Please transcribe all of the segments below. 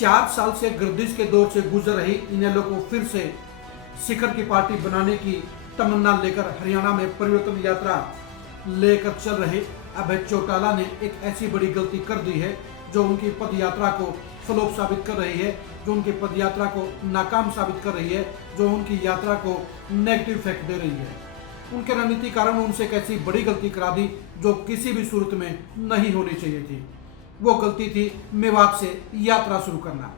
4 साल से गर्दिश के दौर से गुजर रही इनेलो को फिर से शिखर की पार्टी बनाने की तमन्ना लेकर हरियाणा में परिवर्तन यात्रा लेकर चल रहे अभय चौटाला ने एक ऐसी बड़ी गलती कर दी है जो उनकी पद यात्रा को फ्लॉप साबित कर रही है, जो उनकी पद यात्रा को नाकाम साबित कर रही है, जो उनकी यात्रा को नेगेटिव इफेक्ट दे रही है। उनके रणनीति कारण उनसे एक ऐसी बड़ी गलती करा दी जो किसी भी सूरत में नहीं होनी चाहिए थी। वो गलती थी मेवात से यात्रा शुरू करना।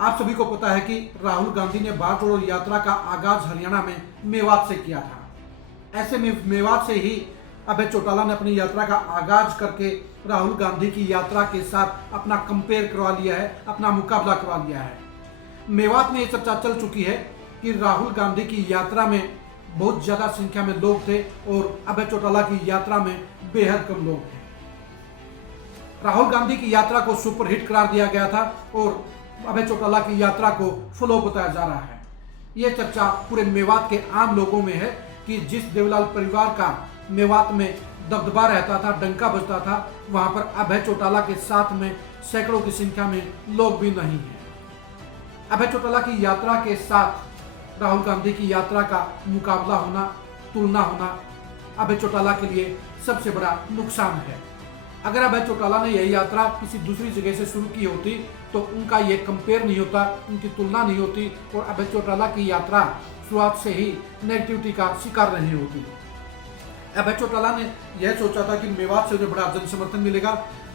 आप सभी को पता है कि राहुल गांधी ने भारत जोड़ो यात्रा का आगाज हरियाणा में मेवात से किया था। ऐसे में मेवात से ही अभय चौटाला ने अपनी यात्रा का आगाज करके राहुल गांधी की यात्रा के साथ अपना कंपेयर करवा लिया है, अपना मुकाबला करवा लिया है। मेवात में ये चर्चा चल चुकी है कि राहुल गांधी की यात्रा में बहुत ज्यादा संख्या में लोग थे और अभय चौटाला की यात्रा में बेहद कम लोग थे। राहुल गांधी की यात्रा को सुपरहिट करार दिया गया था और अभय चौटाला की यात्रा को फ्लॉप बताया जा रहा है। यह चर्चा पूरे मेवात के आम लोगों में है कि जिस देवलाल परिवार का मेवात में दबदबा रहता था, डंका बजता था, वहां पर अभय चौटाला के साथ में सैकड़ों की संख्या में लोग भी नहीं है। अभय चौटाला की यात्रा के साथ राहुल गांधी की यात्रा का मुकाबला होना, तुलना होना अभय चौटाला के लिए सबसे बड़ा नुकसान है। अगर अभय चौटाला ने यह यात्रा किसी दूसरी जगह से शुरू की होती तो उनका ये कंपेयर नहीं होता, उनकी तुलना नहीं होती और अभय चौटाला की यात्रा शुरुआत से ही नेगेटिविटी का शिकार नहीं होती। अभय चौटाला ने यह सोचा था कि मेवात से उन्हें बड़ा जन समर्थन मिलेगा।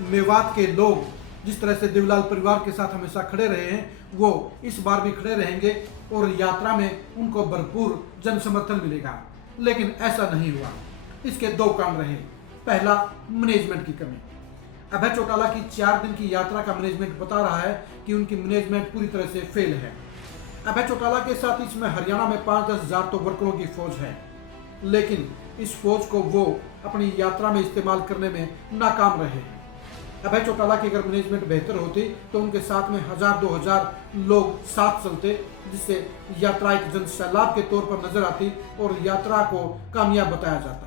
मेवात के लोग जिस तरह से देवलाल परिवार के साथ हमेशा खड़े रहे हैं वो इस बार भी खड़े रहेंगे और यात्रा में उनको भरपूर जन समर्थन मिलेगा, लेकिन ऐसा नहीं हुआ। इसके 2 कारण रहे। पहला, मैनेजमेंट की कमी। अभय चौटाला की 4 दिन की यात्रा का मैनेजमेंट बता रहा है कि उनकी मैनेजमेंट पूरी तरह से फेल है। अभय चौटाला के साथ इसमें हरियाणा में 5-10 हज़ार तो वर्करों की फौज है, लेकिन इस फौज को वो अपनी यात्रा में इस्तेमाल करने में नाकाम रहे हैं। अभय चौटाला की अगर मैनेजमेंट बेहतर होती तो उनके साथ में 1000-2000 लोग साथ चलते, जिससे यात्रा एक जन सैलाब के तौर पर नजर आती और यात्रा को कामयाब बताया जाता।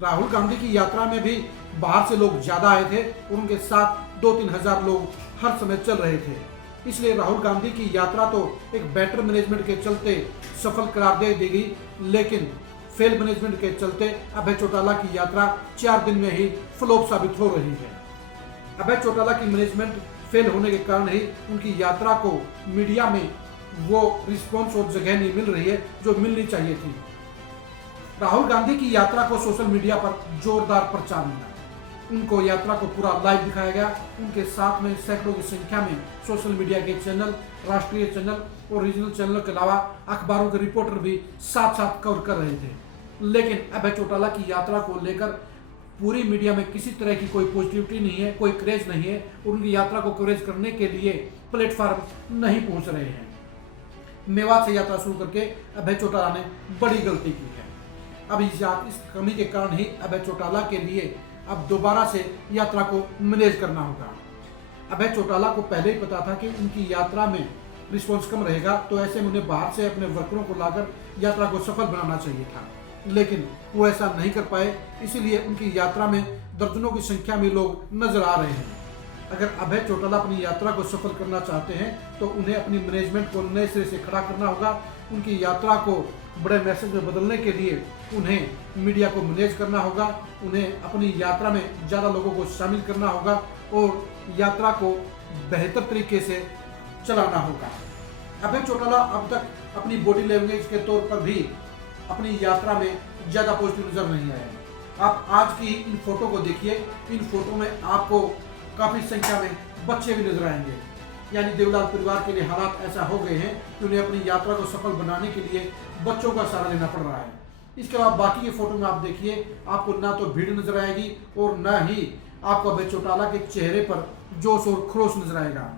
राहुल गांधी की यात्रा में भी बाहर से लोग ज्यादा आए थे और उनके साथ 2-3 हज़ार लोग हर समय चल रहे थे। इसलिए राहुल गांधी की यात्रा तो एक बेटर मैनेजमेंट के चलते सफल करार दे दी गई, लेकिन फेल मैनेजमेंट के चलते अभय चौटाला की यात्रा 4 दिन में ही फ्लॉप साबित हो रही है। अभय चौटाला की मैनेजमेंट फेल होने के कारण ही उनकी यात्रा को मीडिया में वो रिस्पॉन्स और जगह नहीं मिल रही है जो मिलनी चाहिए थी। राहुल गांधी की यात्रा को सोशल मीडिया पर जोरदार प्रचार मिला। उनको यात्रा को पूरा लाइव दिखाया गया। उनके साथ में सैकड़ों की संख्या में सोशल मीडिया के चैनल, राष्ट्रीय चैनल और रीजनल चैनलों के अलावा अखबारों के रिपोर्टर भी साथ साथ कवर कर रहे थे। लेकिन अभय चौटाला की यात्रा को लेकर पूरी मीडिया में किसी तरह की कोई पॉजिटिविटी नहीं है, कोई क्रेज नहीं है और उनकी यात्रा को कवरेज करने के लिए प्लेटफॉर्म नहीं पहुंच रहे हैं। मेवात से यात्रा शुरू करके अभय चौटाला ने बड़ी गलती की है। अब इस कमी के कारण ही अभय चौटाला के लिए अब दोबारा से यात्रा को मैनेज करना होगा। अभय चौटाला को पहले ही पता था कि उनकी यात्रा में रिस्पॉन्स कम रहेगा, तो ऐसे में उन्हें बाहर से अपने वर्करों को लाकर यात्रा को सफल बनाना चाहिए था, लेकिन वो ऐसा नहीं कर पाए। इसीलिए उनकी यात्रा में दर्जनों की संख्या में लोग नजर आ रहे हैं। अगर अभय चौटाला अपनी यात्रा को सफल करना चाहते हैं तो उन्हें अपनी मैनेजमेंट को नए सिरे से खड़ा करना होगा। उनकी यात्रा को बड़े मैसेज में बदलने के लिए उन्हें मीडिया को मैनेज करना होगा, उन्हें अपनी यात्रा में ज़्यादा लोगों को शामिल करना होगा और यात्रा को बेहतर तरीके से चलाना होगा। अभय चौटाला अब तक अपनी बॉडी लैंग्वेज के तौर पर भी अपनी यात्रा में ज़्यादा पॉजिटिव नजर नहीं आए। आप आज की इन फोटो को देखिए, इन फोटो में आपको काफ़ी संख्या में बच्चे भी नजर आएंगे। यानी देवलाल परिवार के लिए हालात ऐसा हो गए हैं कि उन्हें अपनी यात्रा को सफल बनाने के लिए बच्चों का सहारा लेना पड़ रहा है। इसके बाद बाकी के फोटो में आप देखिए, आपको ना तो भीड़ नजर आएगी और ना ही आपको अभय चौटाला के चेहरे पर जोश और खरोश नजर आएगा।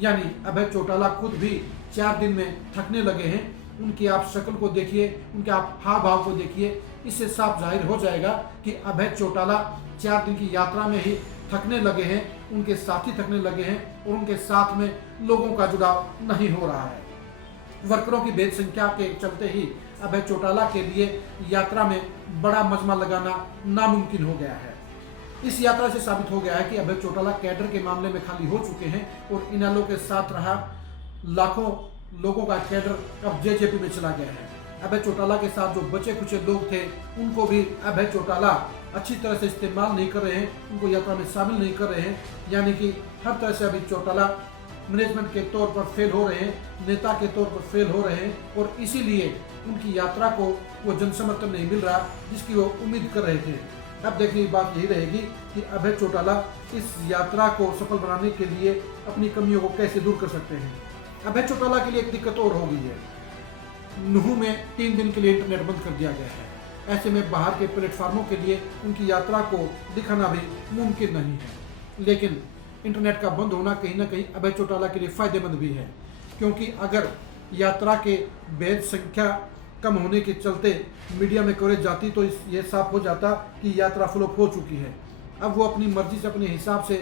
यानी अभय चौटाला खुद भी 4 दिन में थकने लगे हैं। उनकी आप शक्ल को देखिए, उनके आप हाव भाव को देखिए, इससे साफ जाहिर हो जाएगा कि अभय चौटाला 4 दिन की यात्रा में ही थकने लगे हैं, उनके साथी थकने लगे हैं और उनके साथ में लोगों का जुड़ाव नहीं हो रहा है। वर्करों की बेहद संख्या के चलते ही अभय चौटाला के लिए यात्रा में बड़ा मजमा लगाना नामुमकिन हो गया है। इस यात्रा से साबित हो गया है कि अभय चौटाला कैडर के मामले में खाली हो चुके हैं और इनेलो के साथ रहा लाखों लोगों का कैडर अब जेजेपी में चला गया है। अभय चौटाला के साथ जो बचे कुचे लोग थे उनको भी अभय चौटाला अच्छी तरह से इस्तेमाल नहीं कर रहे हैं, उनको यात्रा में शामिल नहीं कर रहे हैं। यानी कि हर तरह से अभी चौटाला मैनेजमेंट के तौर पर फेल हो रहे हैं, नेता के तौर पर फेल हो रहे हैं और इसीलिए उनकी यात्रा को वो जनसमर्थन नहीं मिल रहा जिसकी वो उम्मीद कर रहे थे। अब देखने की बात यही रहेगी कि अभय चौटाला इस यात्रा को सफल बनाने के लिए अपनी कमियों को कैसे दूर कर सकते हैं। अभय चौटाला के लिए एक दिक्कत और हो गई है, नुहू में 3 दिन के लिए इंटरनेट बंद कर दिया गया है। ऐसे में बाहर के प्लेटफार्मों के लिए उनकी यात्रा को दिखाना भी मुमकिन नहीं है। लेकिन इंटरनेट का बंद होना कहीं ना कहीं अभय चौटाला के लिए फायदेमंद भी है, क्योंकि अगर यात्रा के बेहद संख्या कम होने के चलते मीडिया में कवरेज जाती तो ये साफ हो जाता कि यात्रा फ्लॉप हो चुकी है। अब वो अपनी मर्जी से अपने हिसाब से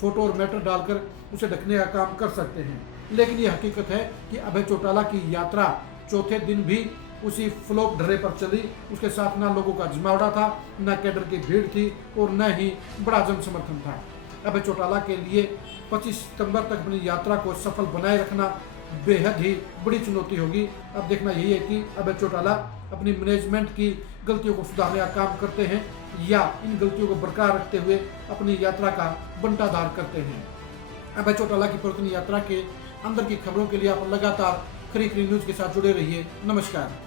फोटो और मैटर डालकर उसे ढकने का काम कर सकते हैं। लेकिन ये हकीकत है कि अभय चौटाला की यात्रा चौथे दिन भी उसी फ्लॉप ढर्रे पर चली। उसके साथ ना लोगों का जमावड़ा था, न कैडर की भीड़ थी और न ही बड़ा जन समर्थन था। अभय चौटाला के लिए 25 सितंबर तक अपनी यात्रा को सफल बनाए रखना बेहद ही बड़ी चुनौती होगी। अब देखना यही है कि अभय चौटाला अपनी मैनेजमेंट की गलतियों को सुधारने का काम करते हैं या इन गलतियों को बरकरार रखते हुए अपनी यात्रा का बंटाधार करते हैं। अभय चौटाला की परिवर्तन यात्रा के अंदर की खबरों के लिए आप लगातार खरी न्यूज के साथ जुड़े रहिए। नमस्कार।